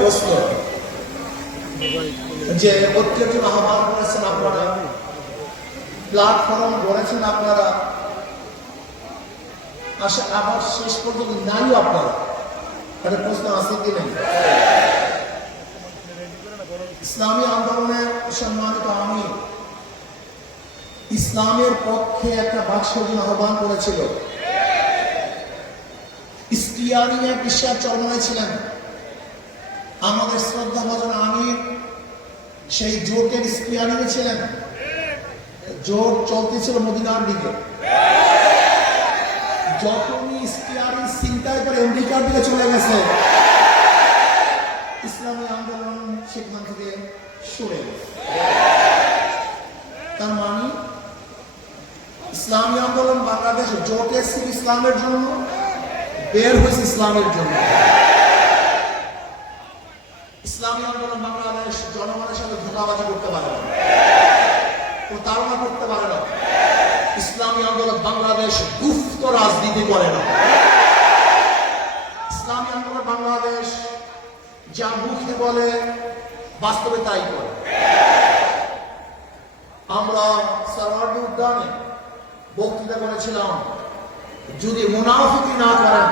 প্রশ্ন যে ঐক্যের আহ্বান করেছেন আপনারা, প্ল্যাটফর্ম গড়েছেন আপনারা, আবার শেষ পর্যন্ত নাইও আপনারা, তাহলে প্রশ্ন আছে কি নেই? ইসলামী আন্দোলনের সম্মানিত আমি ইসলামের পক্ষে একটা বাকস্বাধীন আহ্বান করেছিল। স্টিয়ারিংয়ে বিশ্বাস চরমায় ছিলেন আমাদের শ্রদ্ধা ভজন আমির, সেই জোটের স্টিয়ারিংয়ে ছিলেন। জোট চলতেছিল মদিনার দিকে, যখনই স্টিয়ারিং চিন্তায় করে আমেরিকার দিকে চলে গেছে, ইসলামী আন্দোলন সেখান থেকে সরে গেছে। তার মানে ইসলামী আন্দোলন বাংলাদেশ জোটে ছিল ইসলামের জন্য, বের হয়েছে ইসলামের জন্য। ইসলামী আন্দোলন বাংলাদেশ জনগণের সাথে ধোঁকাবাজি করতে পারে না, প্রতারণা করতে পারে না। ইসলামী আন্দোলন বাংলাদেশ গুপ্ত রাজনীতি করে না। ইসলামী আন্দোলন বাংলাদেশ যা মুখে বলে বাস্তবে তাই করে। আমরা সারাওয়ার্দী উদ্যানে বক্তৃতা করেছিলাম, যদি মুনাফিকি না করেন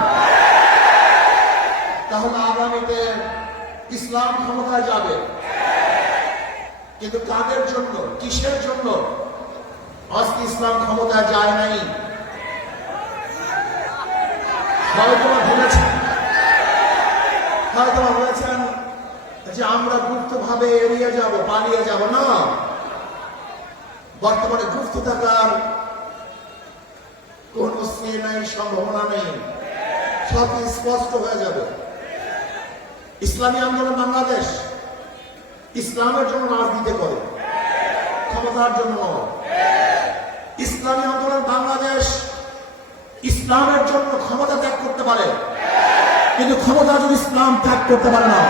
তাহলে আগামীতে ইসলাম ক্ষমতায় যাবে। কিন্তু কাদের জন্য, কিসের জন্য আজকে ইসলাম ক্ষমতায় যায় নাই? হয়তো ভেবেছেন যে আমরা গুপ্ত ভাবে এড়িয়ে যাব, পালিয়ে যাব। না, বর্তমানে গুপ্ত থাকার কোন সম্ভাবনা নেই, সব স্পষ্ট হয়ে যাবে। ইসলামী আন্দোলন বাংলাদেশ ইসলামের জন্য রাজনীতি করে, ক্ষমতার জন্য নয়। ইসলামী আন্দোলন বাংলাদেশ ইসলামের জন্য ক্ষমতা ত্যাগ করতে পারে, কিন্তু ক্ষমতা যদি ইসলাম ত্যাগ করতে পারে না।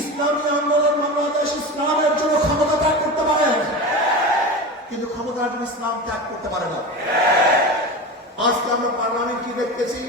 ইসলামী আন্দোলন বাংলাদেশ ইসলামের জন্য ক্ষমতা ত্যাগ করতে পারে, কিন্তু ক্ষমতার জন্য ইসলাম ত্যাগ করতে পারে না। আজকে আমরা পার্লামেন্ট কি দেখতেছি?